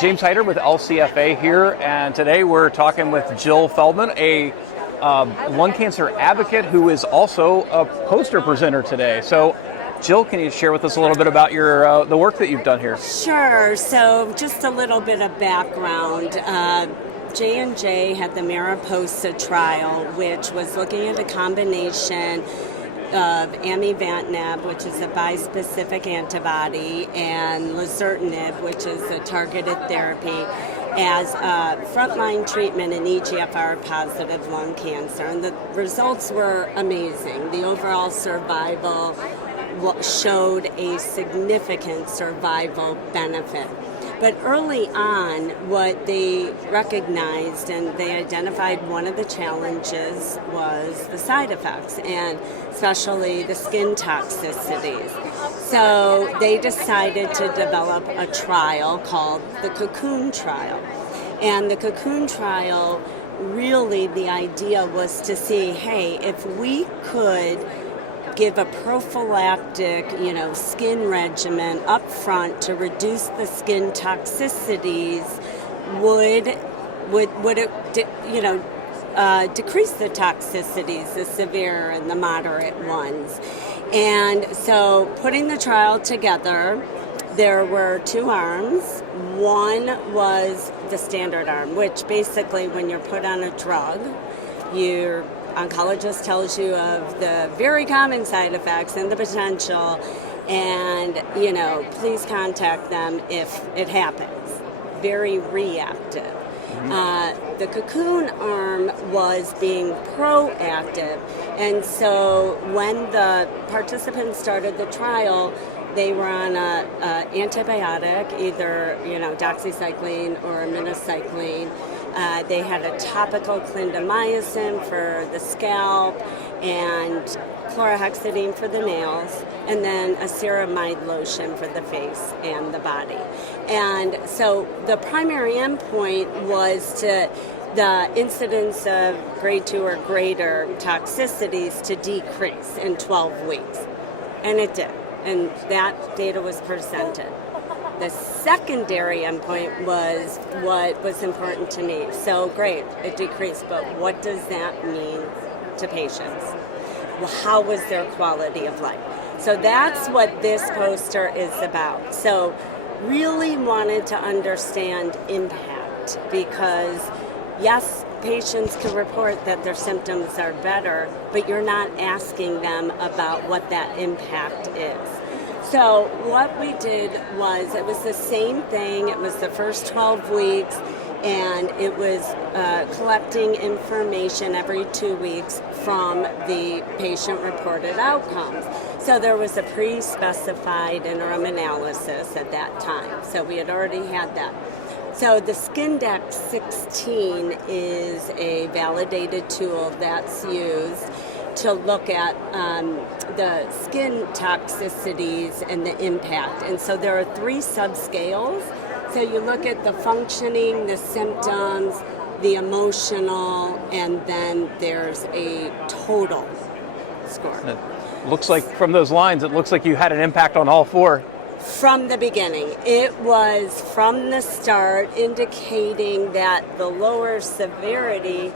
James Hyder with LCFA here, and today we're talking with Jill Feldman, a lung cancer advocate who is also a poster presenter today. So, Jill, can you share with us a little bit about your the work that you've done here? Sure. So, just a little bit of background. J&J had the Mariposa trial, which was looking at a combination of amivantamab, which is a bispecific antibody, and lazertinib, which is a targeted therapy, as a frontline treatment in EGFR-positive lung cancer. And the results were amazing. The overall survival showed a significant survival benefit. But early on, what they recognized and they identified one of the challenges was the side effects, and especially the skin toxicities. So they decided to develop a trial called the COCOON Trial. And the COCOON Trial, really the idea was to see, hey, if we could give a prophylactic, skin regimen up front to reduce the skin toxicities, would it, decrease the toxicities, the severe and the moderate ones. And so putting the trial together, there were two arms. One was the standard arm, which basically when you're put on a drug, your oncologist tells you of the very common side effects and the potential, and please contact them if it happens. Very reactive. Mm-hmm. The COCOON arm was being proactive, and so when the participants started the trial, they were on a antibiotic, either doxycycline or minocycline. They had a topical clindamycin for the scalp and chlorhexidine for the nails, and then a ceramide lotion for the face and the body. And so the primary endpoint was the incidence of grade 2 or greater toxicities to decrease in 12 weeks. And it did. And that data was presented. The secondary endpoint was what was important to me. So great, it decreased, but what does that mean to patients? Well, how was their quality of life? So that's what this poster is about. So really wanted to understand impact, because yes, patients can report that their symptoms are better, but you're not asking them about what that impact is. So what we did was, it was the same thing. It was the first 12 weeks, and it was collecting information every 2 weeks from the patient-reported outcomes. So there was a pre-specified interim analysis at that time. So we had already had that. So the Skindex 16 is a validated tool that's used to look at the skin toxicities and the impact. And so there are 3 subscales. So you look at the functioning, the symptoms, the emotional, and then there's a total score. It looks like from those lines, it looks like you had an impact on all 4. From the beginning. It was from the start indicating that the lower severity,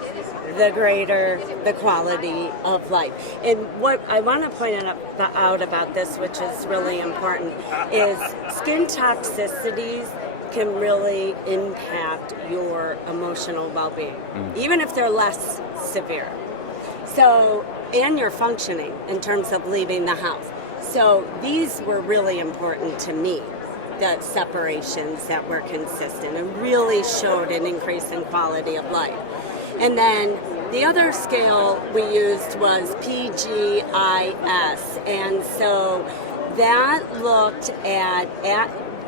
the greater the quality of life. And what I want to point out about this, which is really important, is skin toxicities can really impact your emotional well-being, even if they're less severe. So, and your functioning in terms of leaving the house. So these were really important to me, the separations that were consistent and really showed an increase in quality of life. And then the other scale we used was PGIS, and so that looked at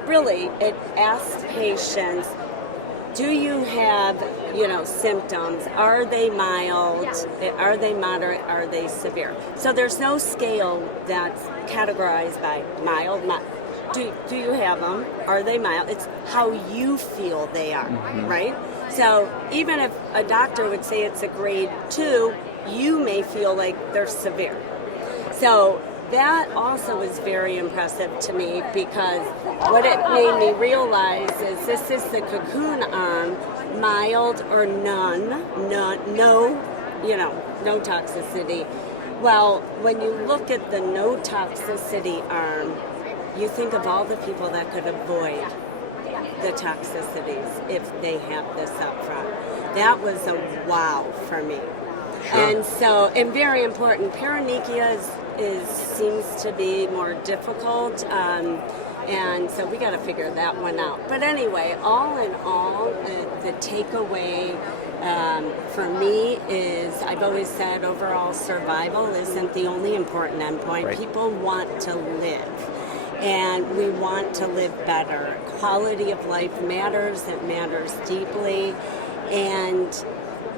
really, it asked patients, do you have, symptoms? Are they mild? Are they moderate? Are they severe? So there's no scale that's categorized by mild. Do you have them? Are they mild? It's how you feel they are, right? So even if a doctor would say it's a grade 2, you may feel like they're severe. So that also was very impressive to me, because what it made me realize is this is the COCOON arm, mild or no, no toxicity. Well, when you look at the no toxicity arm, you think of all the people that could avoid the toxicities if they have this up front. That was a wow for me. Sure. And very important, paronychia seems to be more difficult, and so we got to figure that one out. But anyway, all in all, the takeaway for me is, I've always said, overall survival isn't the only important endpoint. Right. People want to live, and we want to live better. Quality of life matters. It matters deeply, and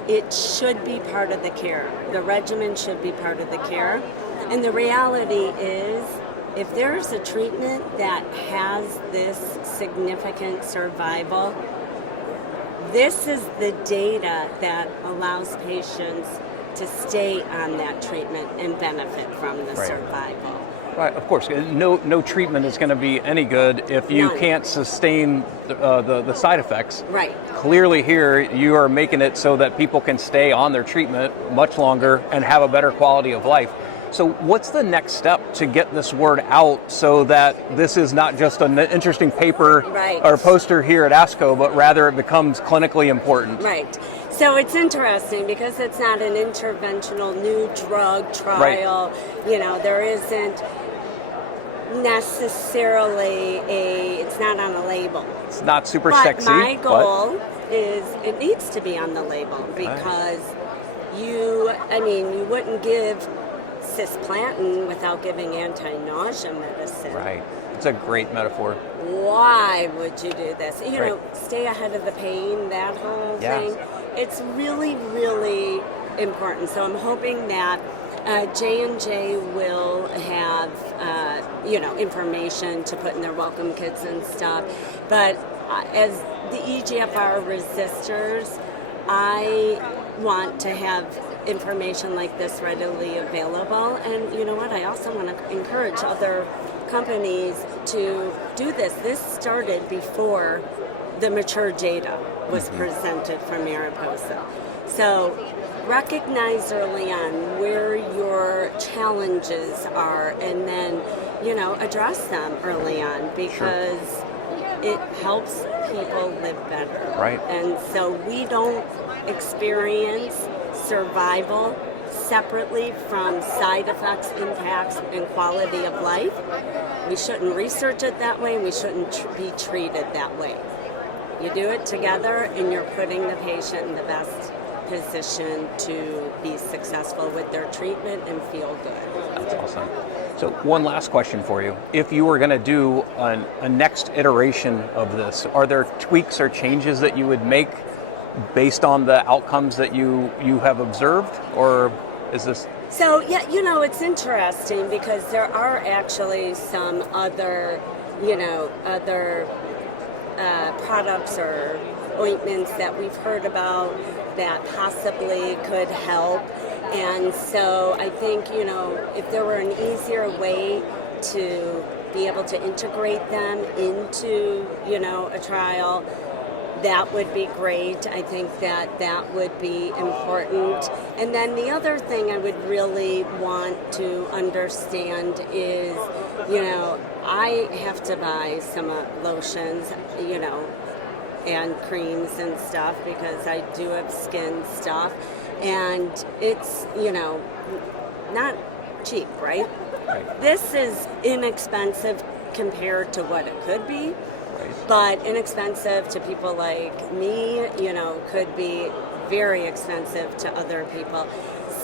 it should be part of the care. The regimen should be part of the care. And the reality is, if there's a treatment that has this significant survival, this is the data that allows patients to stay on that treatment and benefit from the survival. Right, of course. No treatment is going to be any good if you can't sustain the side effects. Right. Clearly here, you are making it so that people can stay on their treatment much longer and have a better quality of life. So what's the next step to get this word out so that this is not just an interesting paper or poster here at ASCO, but rather it becomes clinically important? Right. So it's interesting because it's not an interventional new drug trial. Right. There isn't necessarily it's not on a label. It's not super but sexy. My goal is it needs to be on the label, because you wouldn't give cisplatin without giving anti-nausea medicine. Right. It's a great metaphor. Why would you do this? Stay ahead of the pain, that whole thing. It's really, really important. So I'm hoping that J&J will have, information to put in their welcome kits and stuff. But as the EGFR resistors, I want to have information like this readily available. And you know what? I also want to encourage other companies to do this. This started before the mature data was presented from Mariposa. So recognize early on where your challenges are, and then, address them early on, because it helps people live better. Right. And so we don't experience survival separately from side effects, impacts, and quality of life. We shouldn't research it that way. We shouldn't be treated that way. You do it together, and you're putting the patient in the best position to be successful with their treatment and feel good. That's awesome. So one last question for you. If you were going to do a next iteration of this, are there tweaks or changes that you would make based on the outcomes that you have observed, or is this? So, it's interesting because there are actually some other products or ointments that we've heard about that possibly could help. And so I think, if there were an easier way to be able to integrate them into, a trial, that would be great. I think that would be important. And then the other thing I would really want to understand is, I have to buy some lotions, and creams and stuff, because I do have skin stuff. And it's, not cheap, right? This is inexpensive compared to what it could be. But inexpensive to people like me, could be very expensive to other people.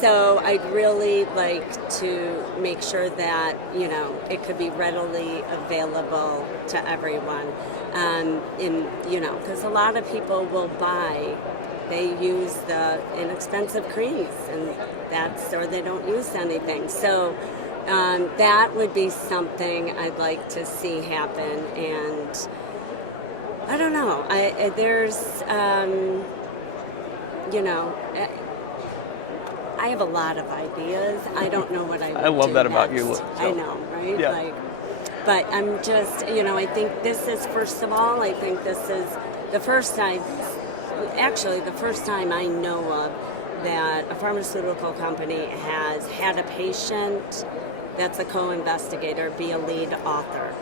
So I'd really like to make sure that, it could be readily available to everyone. Because a lot of people will buy, they use the inexpensive creams, and or they don't use anything. So that would be something I'd like to see happen. And I don't know. I have a lot of ideas. I don't know what I would I love do that about next. you, Jill. I know, right? Yeah. Like, but I'm just, I think this is, first of all, I think this is the first time I know of that a pharmaceutical company has had a patient that's a co-investigator be a lead author.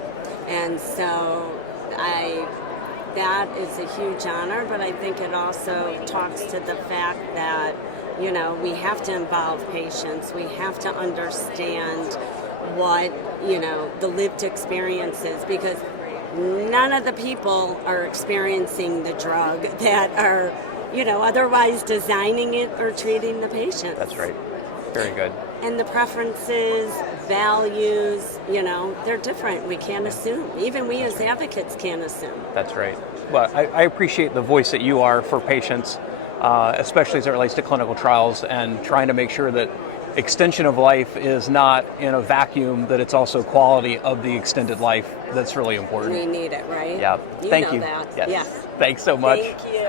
And so that is a huge honor, but I think it also talks to the fact that, we have to involve patients. We have to understand what, the lived experience is, because none of the people are experiencing the drug that are, otherwise designing it or treating the patient. That's right. Very good. And the preferences, values, they're different. We can't assume. Even we as advocates can't assume. That's right. Well, I appreciate the voice that you are for patients, especially as it relates to clinical trials and trying to make sure that extension of life is not in a vacuum, that it's also quality of the extended life that's really important. We need it, right? Yeah. Thank you. That. Yes. Yes. Thanks so much. Thank you.